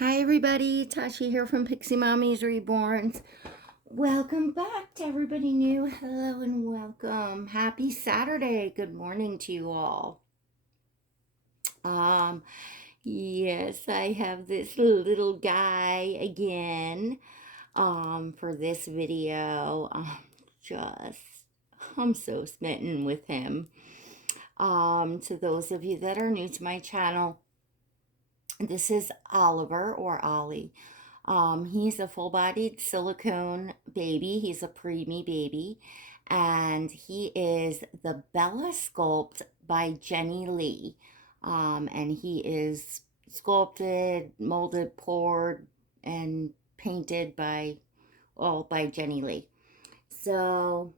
Hi everybody, Tashi here from Pixie Mommy's Reborns. Welcome back to everybody new. Hello and welcome. Happy Saturday. Good morning to you all. Um, yes, I have this little guy again for this video. Just I'm so smitten with him. To those of you that are new to my channel, this is Oliver or Ollie. He's a full-bodied silicone baby. He's a preemie baby. And he is the Bella Sculpt by Jennie Lee. And he is sculpted, molded, poured, and painted by Jennie Lee. So,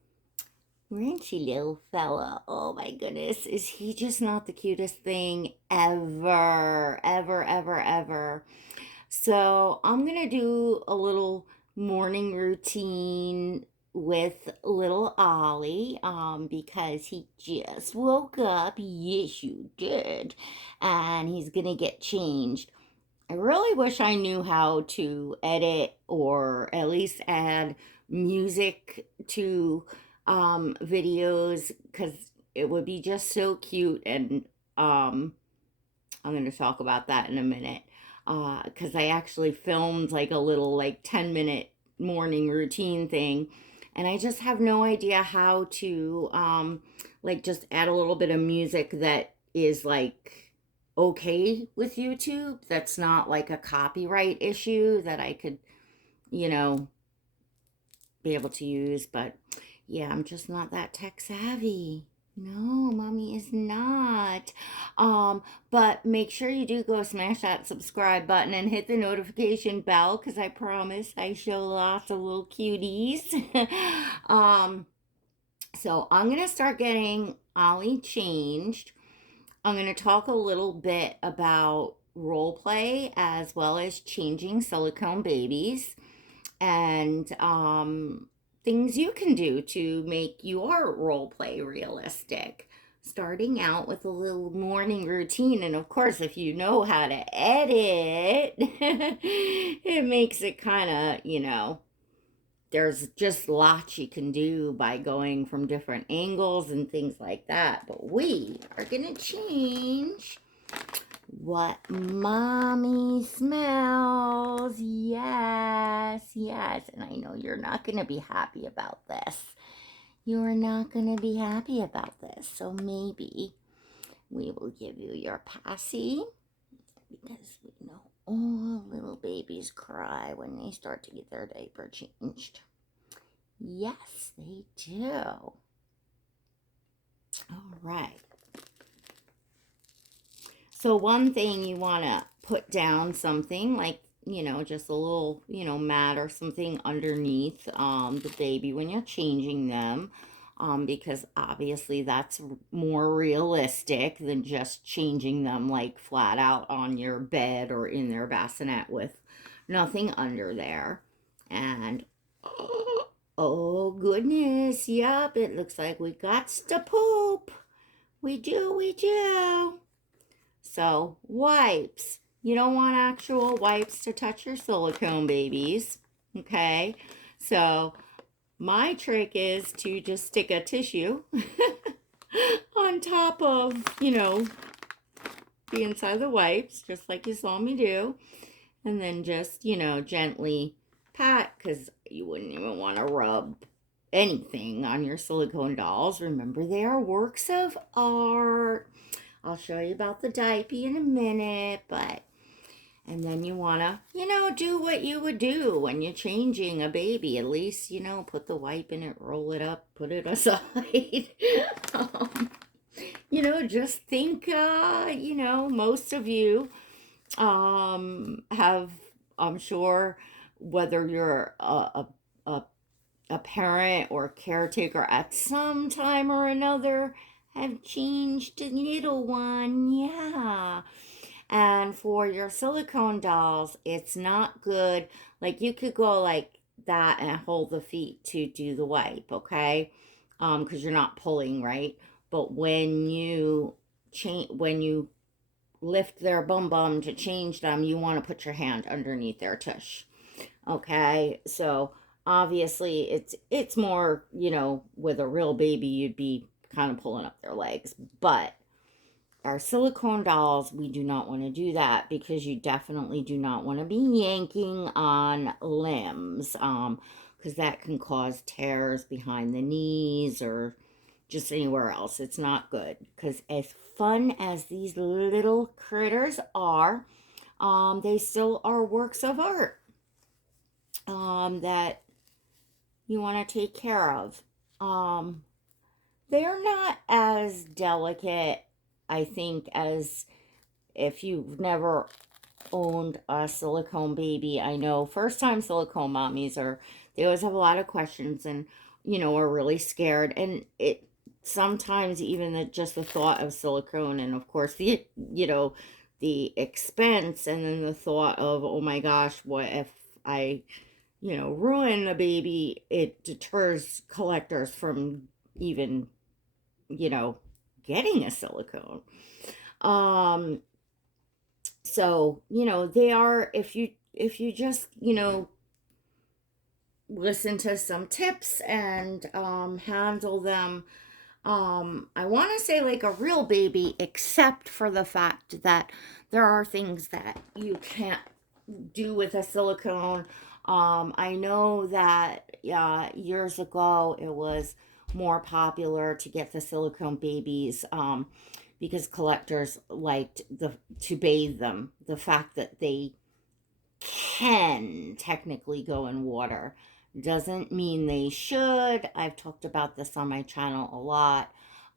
Ranchy little fella. Oh my goodness. Is he just not the cutest thing ever? Ever, ever, ever. So I'm going to do a little morning routine with little Ollie because he just woke up. Yes, you did. And he's going to get changed. I really wish I knew how to edit or at least add music to videos because it would be just so cute. And um, I'm going to talk about that in a minute because I actually filmed like a little 10-minute morning routine thing. And I just have no idea how to just add a little bit of music that is okay with YouTube. That's not like a copyright issue that I could, you know, be able to use. But yeah, I'm just not that tech savvy. No, mommy is not. But make sure you do go smash that subscribe button and hit the notification bell because I promise I show lots of little cuties. um, so I'm gonna start getting Ollie changed. I'm going to talk a little bit about role play as well as changing silicone babies and things you can do to make your role play realistic. Starting out with a little morning routine. And of course, if you know how to edit, it makes it kind of, there's just lots you can do by going from different angles and things like that. But we are going to change what mommy smells. Yes, yes. And I know you're not going to be happy about this. You're not going to be happy about this. So maybe we will give you your passy because we know all little babies cry when they start to get their diaper changed. Yes, they do. All right. So one thing you want to put down something like, just a little, mat or something underneath the baby when you're changing them. Because obviously that's more realistic than just changing them like flat out on your bed or in their bassinet with nothing under there. And oh goodness, yep, it looks like we got to poop. We do, we do. So, wipes. You don't want actual wipes to touch your silicone babies. Okay? So, my trick is to just stick a tissue on top of, the inside of the wipes, just like you saw me do. And then just, gently pat because you wouldn't even want to rub anything on your silicone dolls. Remember, they are works of art. I'll show you about the diaper in a minute, and then you want to, do what you would do when you're changing a baby. At least, put the wipe in it, roll it up, put it aside. um, just think, most of you have, I'm sure, whether you're a, a parent or caretaker at some time or another, have changed a little one. Yeah. And for your silicone dolls, it's not good. Like you could go like that and hold the feet to do the wipe, okay? Because you're not pulling, right? But when you change, when you lift their bum bum to change them, you want to put your hand underneath their tush. Okay, so obviously it's more, you know, with a real baby, you'd be kind of pulling up their legs. But our silicone dolls, we do not want to do that because you definitely do not want to be yanking on limbs, because that can cause tears behind the knees or just anywhere else. It's not good, because as fun as these little critters are, they still are works of art, that you want to take care of. They're not as delicate, I think, as if you've never owned a silicone baby. I know first time silicone mommies are, they always have a lot of questions and, you know, are really scared. And it sometimes even just the thought of silicone, and of course the, you know, the expense, and then the thought of, oh my gosh, what if I, you know, ruin the baby, it deters collectors from even, you know, getting a silicone. So, you know, they are, if you just, you know, listen to some tips and handle them, I want to say like a real baby, except for the fact that there are things that you can't do with a silicone. I know that years ago it was more popular to get the silicone babies, because collectors liked to bathe them. The fact that they can technically go in water doesn't mean they should. I've talked about this on my channel a lot,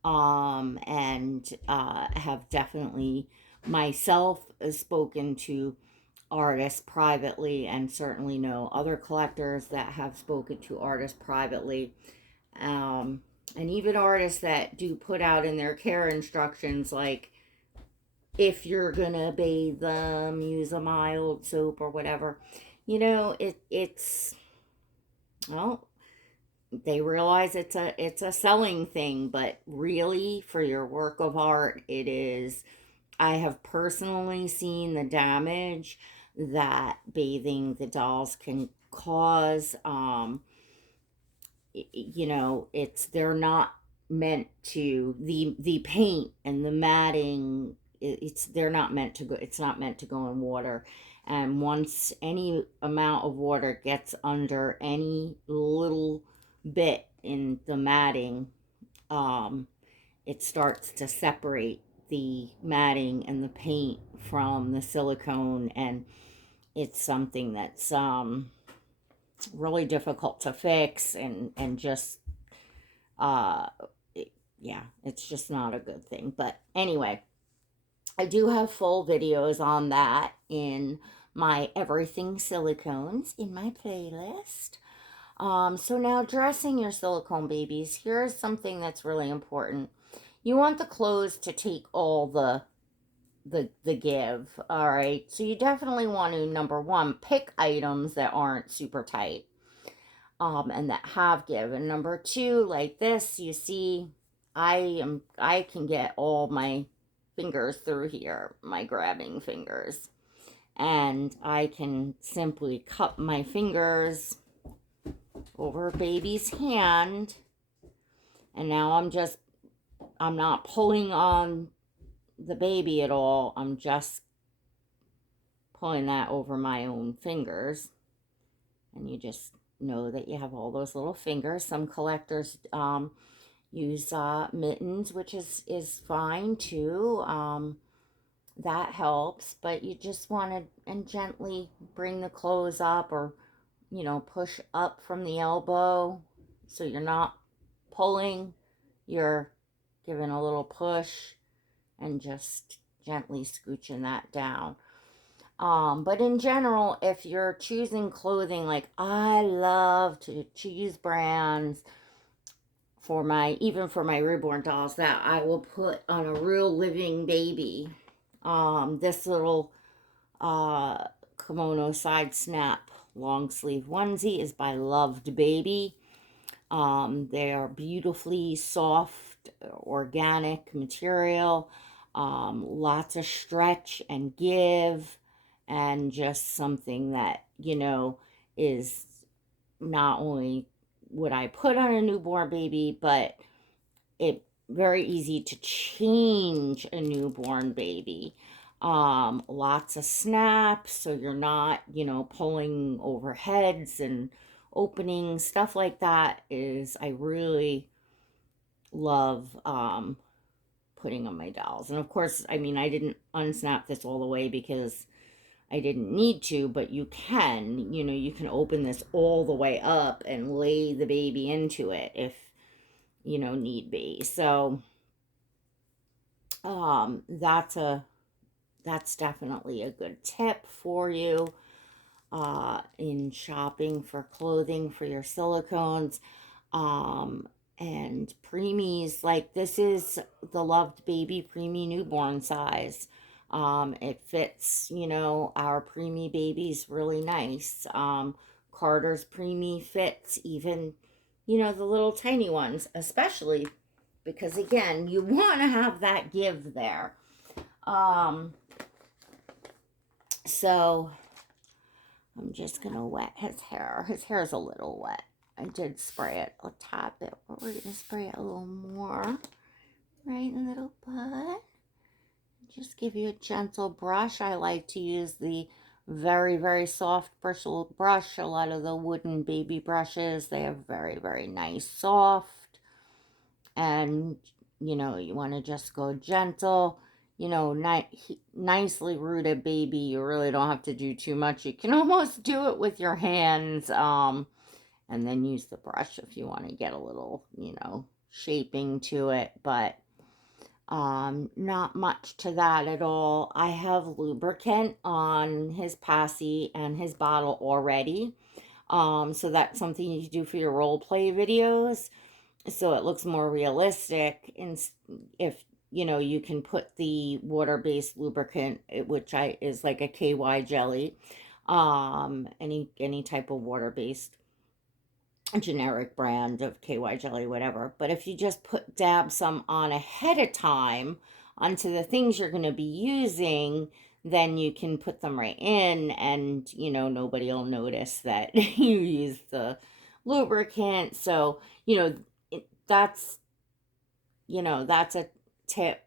and have definitely myself spoken to artists privately, and certainly know other collectors that have spoken to artists privately, and even artists that do put out in their care instructions, like, if you're gonna bathe them, use a mild soap or whatever. You know, it's, well, they realize it's a selling thing, but really for your work of art, it is. I have personally seen the damage that bathing the dolls can cause. You know, they're not meant to, the paint and the matting, they're not meant to go, it's not meant to go in water. And once any amount of water gets under any little bit in the matting, it starts to separate the matting and the paint from the silicone, and it's something that's really difficult to fix, and just yeah, it's just not a good thing. But anyway, I do have full videos on that in my Everything Silicones in my playlist. So now, dressing your silicone babies, here's something that's really important. You want the clothes to take all the give, all right? So you definitely want to, number one, pick items that aren't super tight, and that have give. And number two, like this, you see, I can get all my fingers through here, my grabbing fingers, and I can simply cup my fingers over baby's hand, and now I'm not pulling on the baby at all. I'm just pulling that over my own fingers, and you just know that you have all those little fingers. Some collectors use mittens, which is fine too. That helps, but you just want to, and gently bring the clothes up, or, you know, push up from the elbow, so you're not pulling, you're giving a little push, and just gently scooching that down. But in general, if you're choosing clothing, like I love to choose brands for even for my reborn dolls, that I will put on a real living baby. This little kimono side snap long sleeve onesie is by Loved Baby. They are beautifully soft, organic material. Lots of stretch and give, and just something that, is not only would I put on a newborn baby, but it very easy to change a newborn baby. Lots of snaps, so you're not, pulling over heads and opening stuff like that. Is I really love putting on my dolls. And of course, I mean, I didn't unsnap this all the way because I didn't need to, but you can, you can open this all the way up and lay the baby into it if, need be. So, that's definitely a good tip for you, in shopping for clothing for your silicones. And preemies, like this is the Loved Baby preemie newborn size. It fits, our preemie babies really nice. Carter's preemie fits even, the little tiny ones, especially because again, you want to have that give there. So I'm just gonna wet his hair. His hair is a little wet. I did spray it a tad bit, but we're gonna spray it a little more. Right, a little bit. Just give you a gentle brush. I like to use the very, very soft bristle brush. A lot of the wooden baby brushes, they are very, very nice, soft. And, you want to just go gentle. Nicely rooted baby, you really don't have to do too much. You can almost do it with your hands. And then use the brush if you want to get a little, shaping to it. But not much to that at all. I have lubricant on his passy and his bottle already. So that's something you can do for your role play videos. So it looks more realistic. And if, you can put the water-based lubricant, which is like a KY jelly, any type of water-based generic brand of KY jelly, whatever. But if you just dab some on ahead of time onto the things you're going to be using, then you can put them right in, and nobody will notice that you used the lubricant. So that's a tip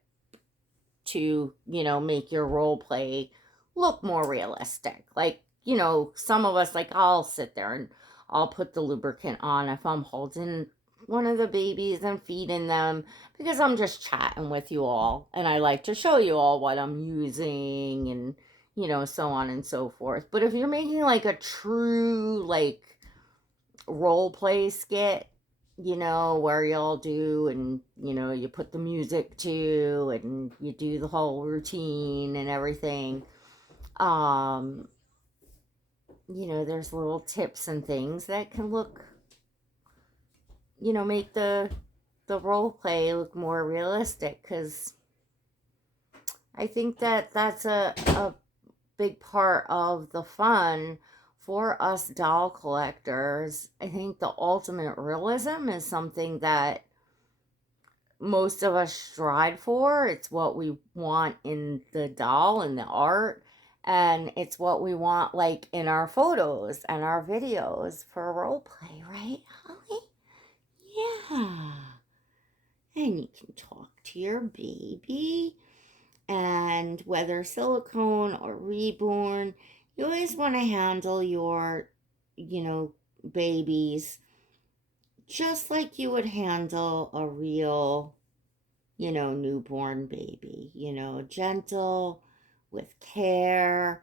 to make your role play look more realistic. Like some of us, like I'll sit there and I'll put the lubricant on if I'm holding one of the babies and feeding them, because I'm just chatting with you all and I like to show you all what I'm using and so on and so forth. But if you're making like a true like role play skit, where y'all do, and you put the music to, and you do the whole routine and everything, there's little tips and things that can look, make the role play look more realistic, because I think that's a big part of the fun for us doll collectors. I think the ultimate realism is something that most of us strive for. It's what we want in the doll and the art, and it's what we want like in our photos and our videos for role play, right, Ollie? Yeah. And you can talk to your baby, and whether silicone or reborn, you always want to handle your, babies just like you would handle a real, newborn baby, gentle, with care,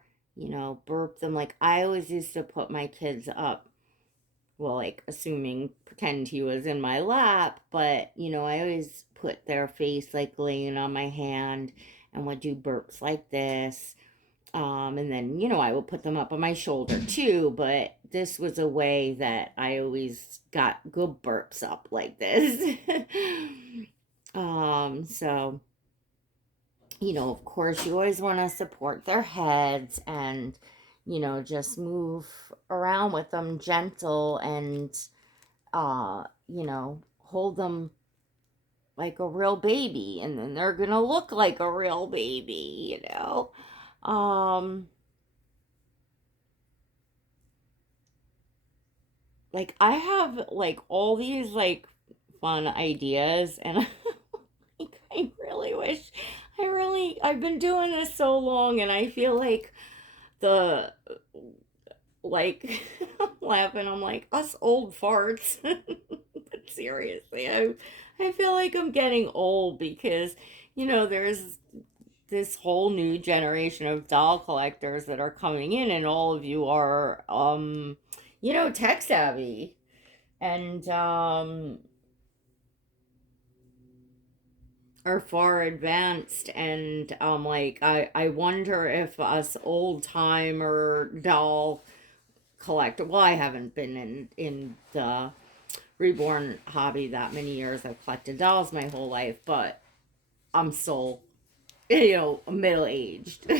burp them. Like I always used to put my kids up, well, like pretend he was in my lap, but, I always put their face like laying on my hand and would do burps like this. And then, I would put them up on my shoulder too, but this was a way that I always got good burps up like this. So, of course, you always want to support their heads and, just move around with them gentle and, hold them like a real baby, and then they're gonna look like a real baby, you know. Like I have like all these like fun ideas, and like, I really wish I've been doing this so long, and I feel like the like I'm laughing, I'm like us old farts. But seriously, I feel like I'm getting old because there's this whole new generation of doll collectors that are coming in, and all of you are tech savvy, and are far advanced, and like I wonder if us old timer doll collector, well, I haven't been in the reborn hobby that many years. I've collected dolls my whole life, but I'm still middle aged.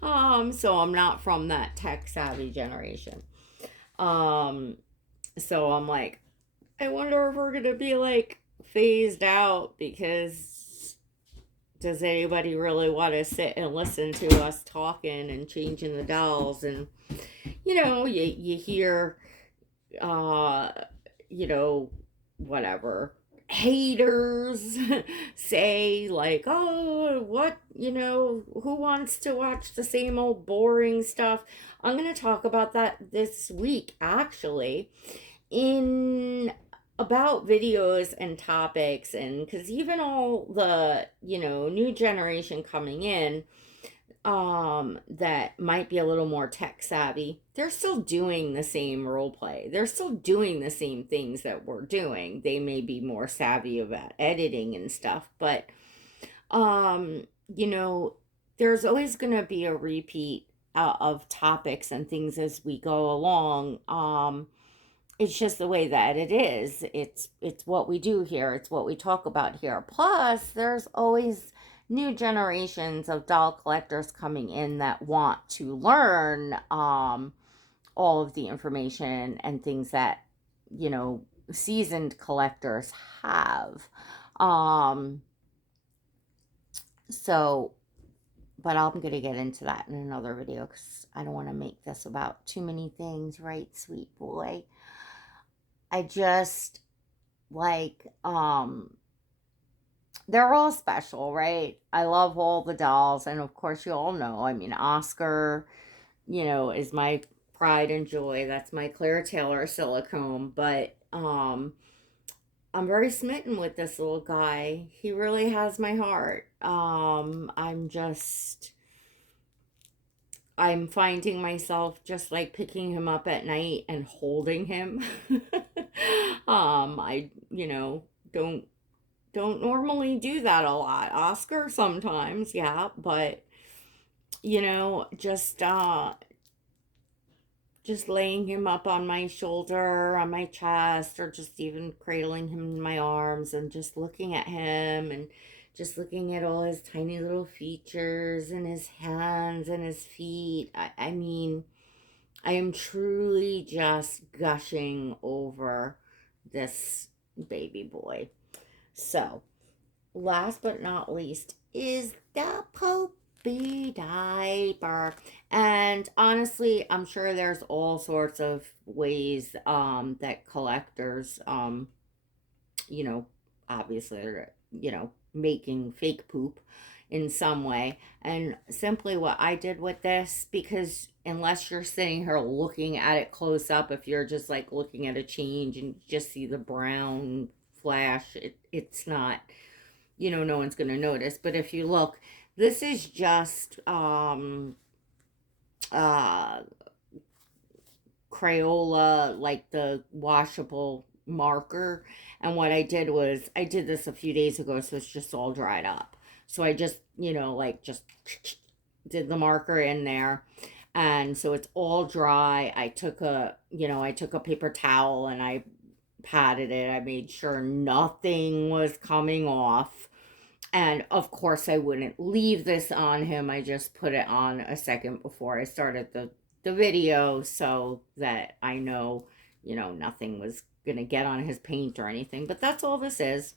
So I'm not from that tech savvy generation. um so I'm like, I wonder if we're gonna be like phased out, because does anybody really want to sit and listen to us talking and changing the dolls? And you hear uh whatever haters say, like, oh, what, who wants to watch the same old boring stuff? I'm going to talk about that this week, actually, in about videos and topics. And because even all the new generation coming in, that might be a little more tech savvy, they're still doing the same role play. They're still doing the same things that we're doing. They may be more savvy about editing and stuff, but um, you know, there's always going to be a repeat of topics and things as we go along. It's just the way that it is. It's what we do here. It's what we talk about here. Plus, there's always new generations of doll collectors coming in that want to learn all of the information and things that seasoned collectors have. Um, so, but I'm gonna get into that in another video because I don't want to make this about too many things, right, sweet boy? I just like they're all special, right? I love all the dolls, and of course you all know, I mean, Oscar, is my pride and joy. That's my Claire Taylor Silicone. But I'm very smitten with this little guy. He really has my heart. I'm finding myself just like picking him up at night and holding him. I, don't normally do that a lot. Oscar sometimes, yeah, but just laying him up on my shoulder, on my chest, or just even cradling him in my arms and just looking at him and just looking at all his tiny little features and his hands and his feet. I mean, I am truly just gushing over this baby boy. So, last but not least is the Poopy diaper. And honestly, I'm sure there's all sorts of ways that collectors, you know, obviously are, making fake poop in some way. And simply what I did with this, because unless you're sitting here looking at it close up, if you're just like looking at a change and just see the brown flash, it's not, no one's going to notice. But if you look, this is just uh Crayola, like the washable marker. And what I did was, I did this a few days ago, so it's just all dried up. So I just, like just did the marker in there. And so it's all dry. I took a paper towel and I patted it. I made sure nothing was coming off. And of course, I wouldn't leave this on him. I just put it on a second before I started the video so that I know, nothing was going to get on his paint or anything. But that's all this is.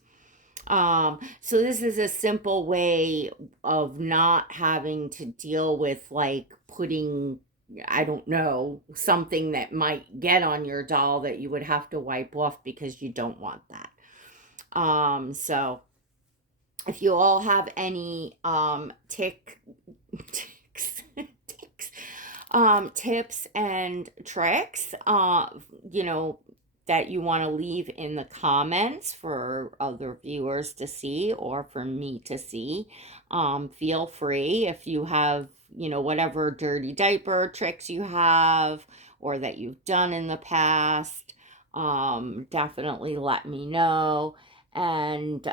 So this is a simple way of not having to deal with like putting, I don't know, something that might get on your doll that you would have to wipe off because you don't want that. So if you all have any ticks tips and tricks, you know, that you want to leave in the comments for other viewers to see or for me to see, feel free. If you have, you know, whatever dirty diaper tricks you have or that you've done in the past, definitely let me know. And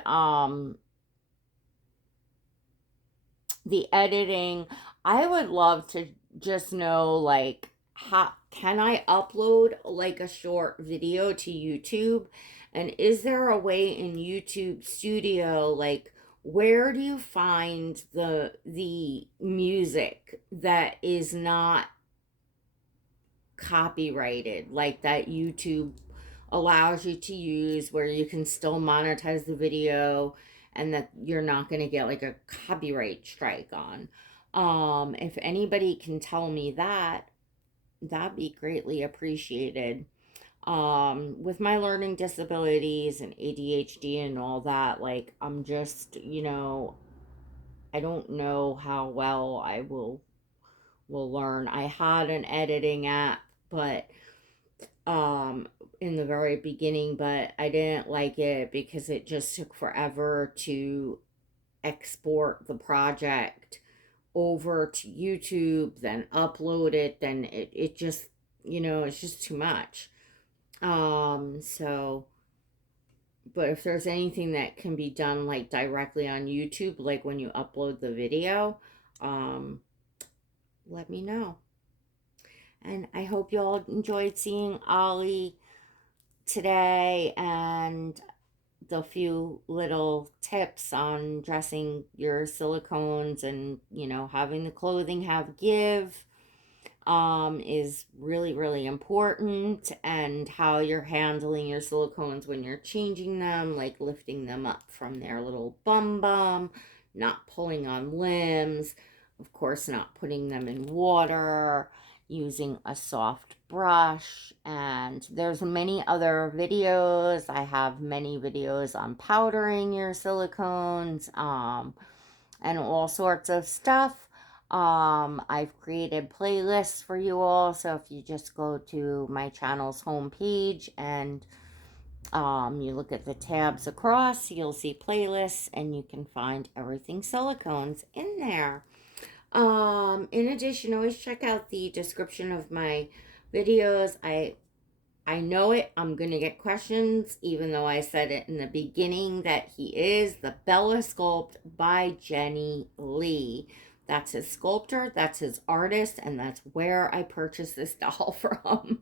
the editing, I would love to just know, like, how can I upload like a short video to YouTube? And is there a way in YouTube Studio, like, where do you find the music that is not copyrighted, like that YouTube allows you to use, where you can still monetize the video and that you're not going to get like a copyright strike on? If anybody can tell me that, that'd be greatly appreciated. With my learning disabilities and ADHD and all that, like, I'm just, you know, I don't know how well I will learn. I had an editing app, but um in the very beginning, but I didn't like it because it just took forever to export the project over to YouTube, then upload it, then it just, you know, it's just too much. So, but if there's anything that can be done like directly on YouTube, like when you upload the video, um, let me know. And I hope you all enjoyed seeing Ollie today and the few little tips on dressing your silicones, and you know, having the clothing have give is really, really important, and how you're handling your silicones when you're changing them, like lifting them up from their little bum, not pulling on limbs, of course not putting them in water, using a soft brush. And there's many other videos. I have many videos on powdering your silicones, and all sorts of stuff. I've created playlists for you all, so if you just go to my channel's homepage and you look at the tabs across, you'll see playlists, and you can find everything silicones in there. In addition, always check out the description of my videos. I know it. I'm going to get questions, even though I said it in the beginning that he is the Bella Sculpt by Jennie Lee. That's his sculptor, that's his artist, and that's where I purchased this doll from.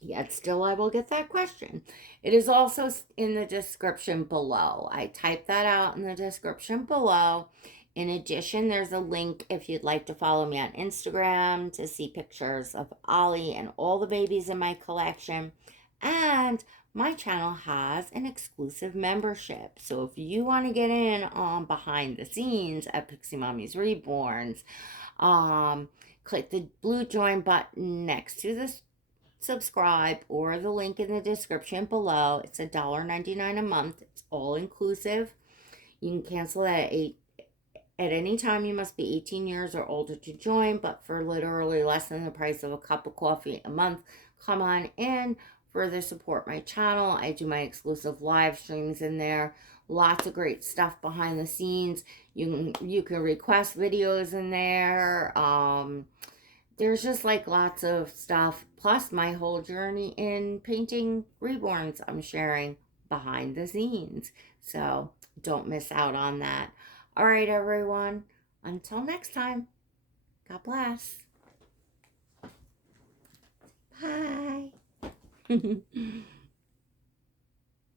Yet still I will get that question. It is also in the description below. I typed that out in the description below. In addition, there's a link if you'd like to follow me on Instagram to see pictures of Ollie and all the babies in my collection. And my channel has an exclusive membership. So if you want to get in on behind the scenes at Pixie Mommy's Reborns, click the blue join button next to the subscribe or the link in the description below. It's $1.99 a month. It's all inclusive. You can cancel that at any time. You must be 18 years or older to join, but for literally less than the price of a cup of coffee a month, come on in. Further support my channel. I do my exclusive live streams in there. Lots of great stuff behind the scenes. You can request videos in there. There's just like lots of stuff, plus my whole journey in painting reborns I'm sharing behind the scenes. So don't miss out on that. All right, everyone. Until next time, God bless. Bye.